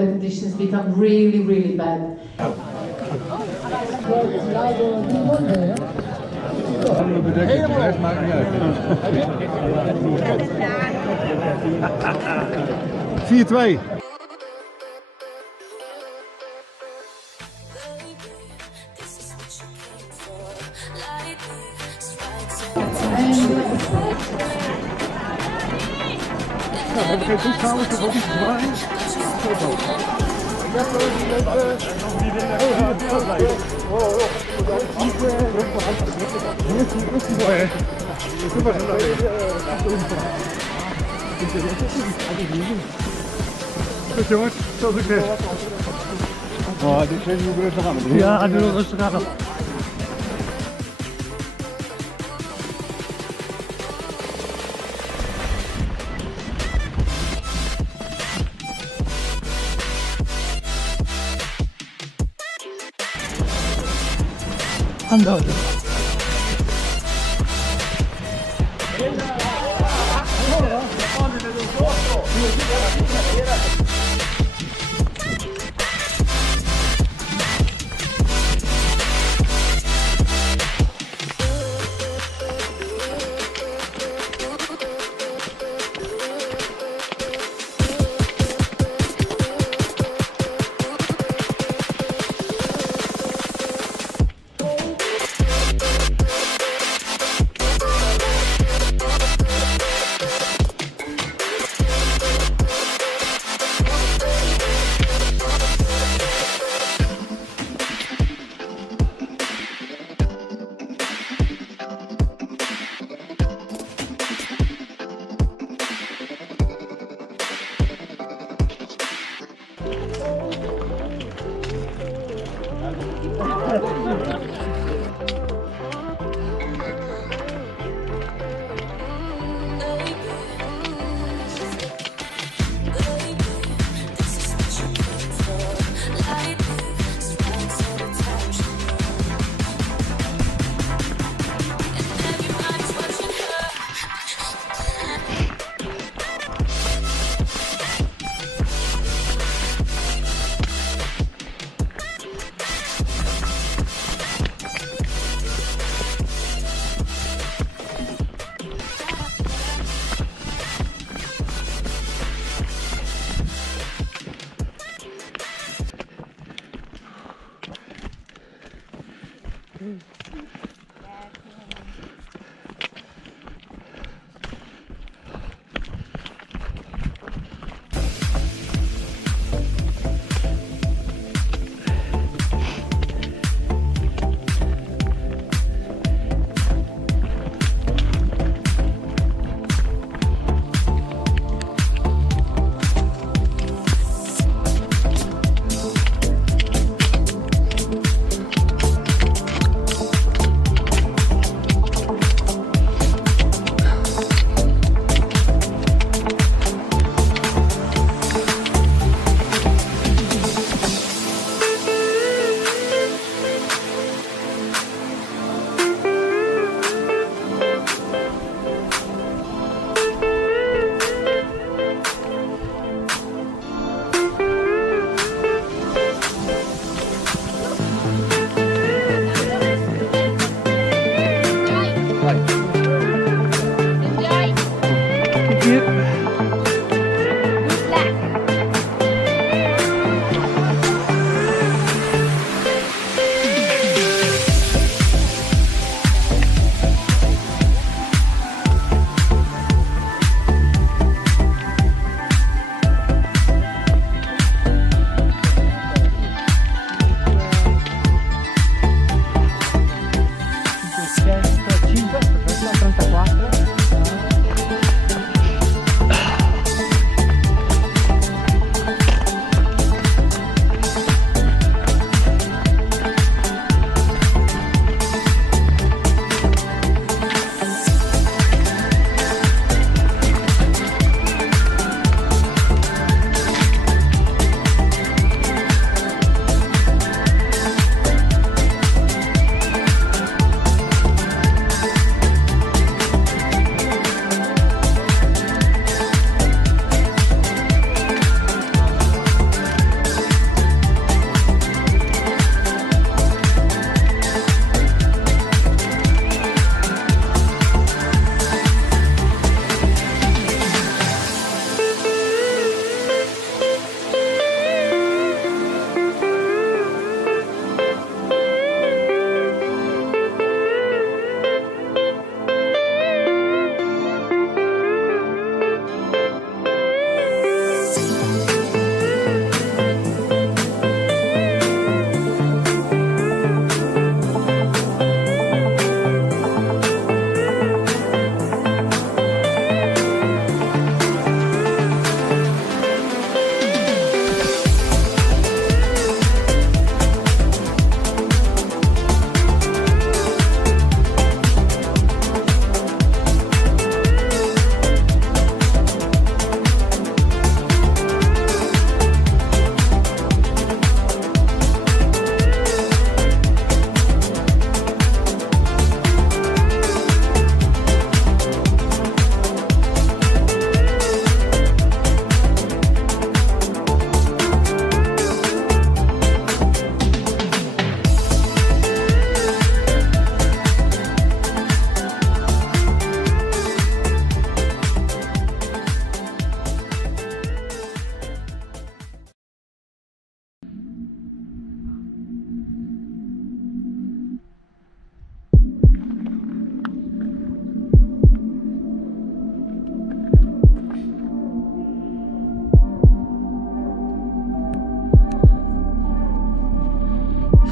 weather conditions become really, really bad. Maakt niet uit. 4-2. We hebben geen toeschouwers, dat wordt niet zwaaien. Goed jongens, veel succes. Oh, dit is nu rustig aan. Ja, doe rustig aan. Andando.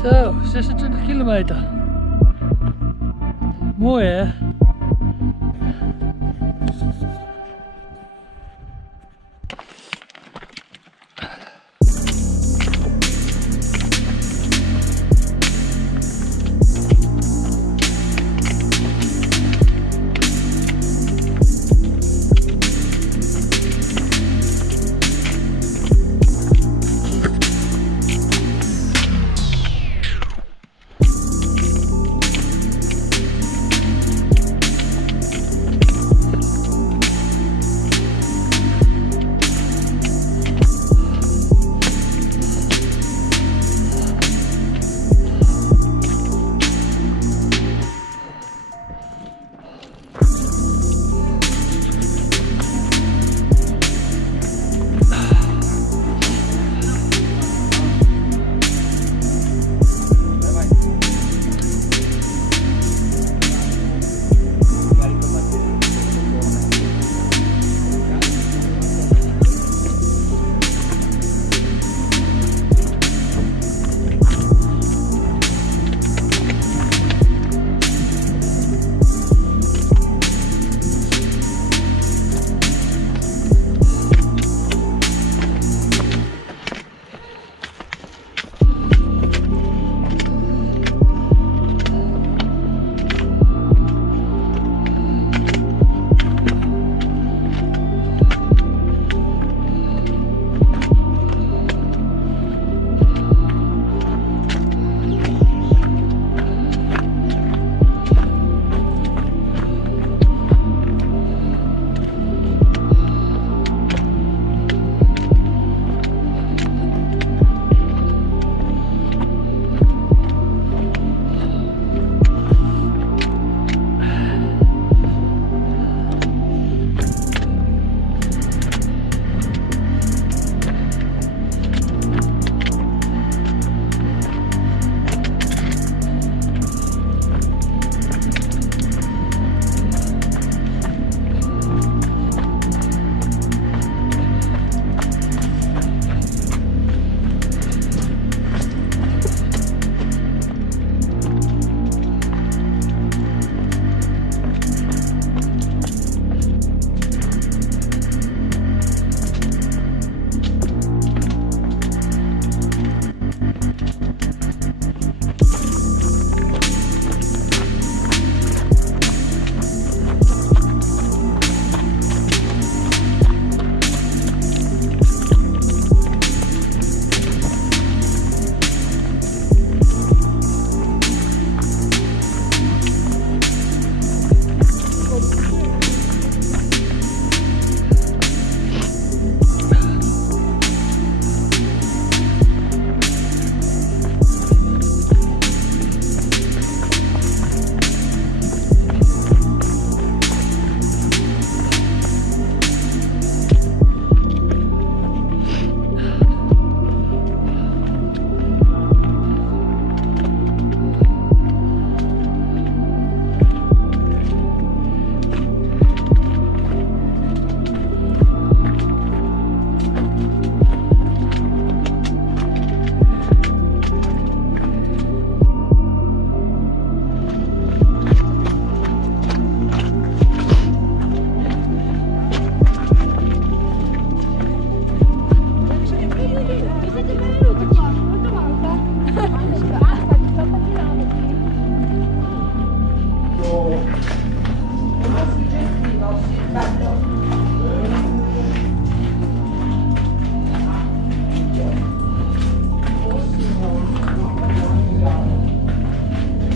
Zo, 26 kilometer. Mooi hè?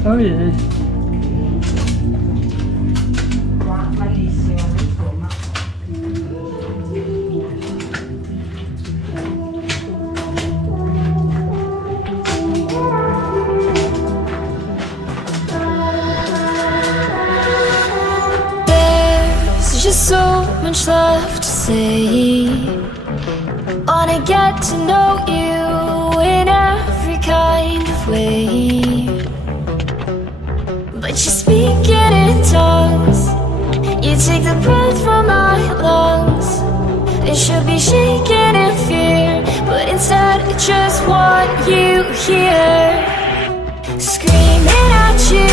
Oh jee. Bellissimo, insomma. There's just so much left to say. Wanna get to know you in every kind of way. But you speak it in tongues. You take the breath from my lungs. It should be shaking in fear, but instead I just want you here. screaming at you,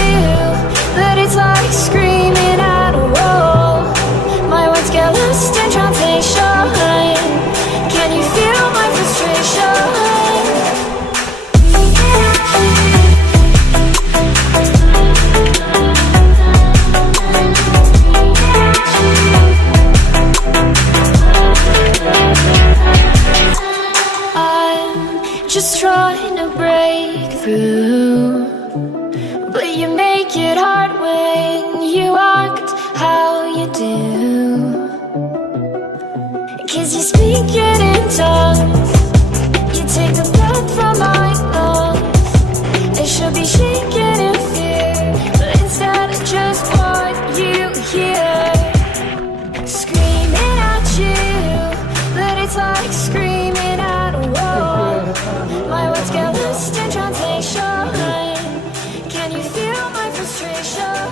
but it's like screaming at a wall. My words get lost in translation. Can you feel my frustration? Just trying to break through, but you make it hard when you act how you do. 'Cause you're speaking in tongues, you take the blood from my lungs. It should be shaking in fear, but instead of just what you hear. Screaming at you, but it's like screaming at a wall. My words get lost in translation. Can you feel my frustration?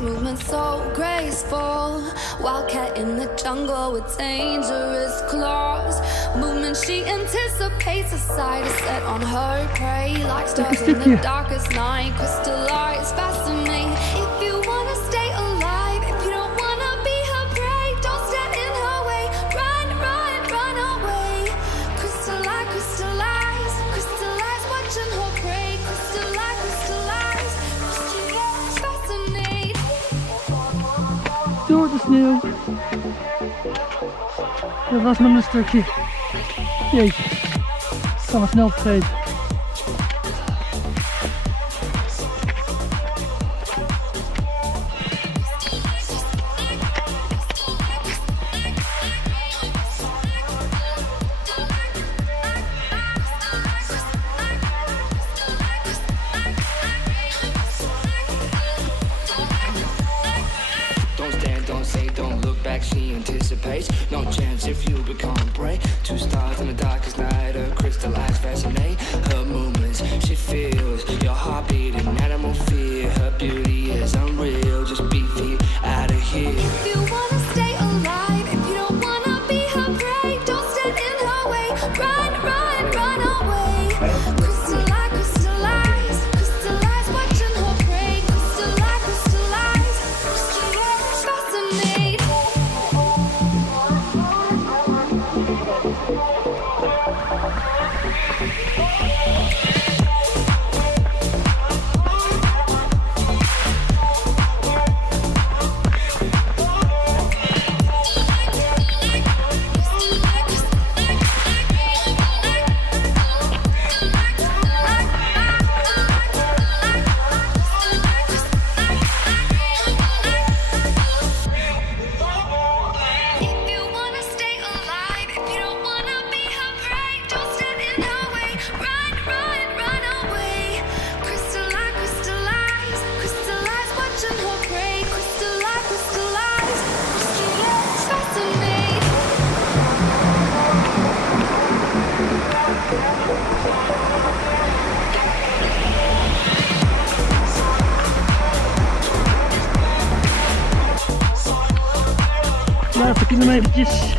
Movement so graceful, wildcat in the jungle with dangerous claws. Movement she anticipates, a sight is set on her prey. Like stars in the darkest night, crystallize, fascinate. If you wanna stay alive, if you don't wanna be her prey, don't stand in her way. Run, run, run away. Crystallize, crystallize, crystallize, watching her prey. Crystallize, crystallize, crystallize, fascinate. Door de sneeuw. Dat was nog een stukje. Jeetje, ik kan het snel vergeten. She anticipates no chance if you become prey. Two stars in the darkest night, her crystallized fascinate. Her movements she feels, your heartbeat and animal fear. Her beauty is unreal, just be feet out of here. If you wanna stay alive, if you don't wanna be her prey, don't stand in her way. Run, run, run away. Crystallize, crystallize, crystallize, watching her prey. Crystallize, crystallize, crystallize, fascinate. Dapat na may bitches.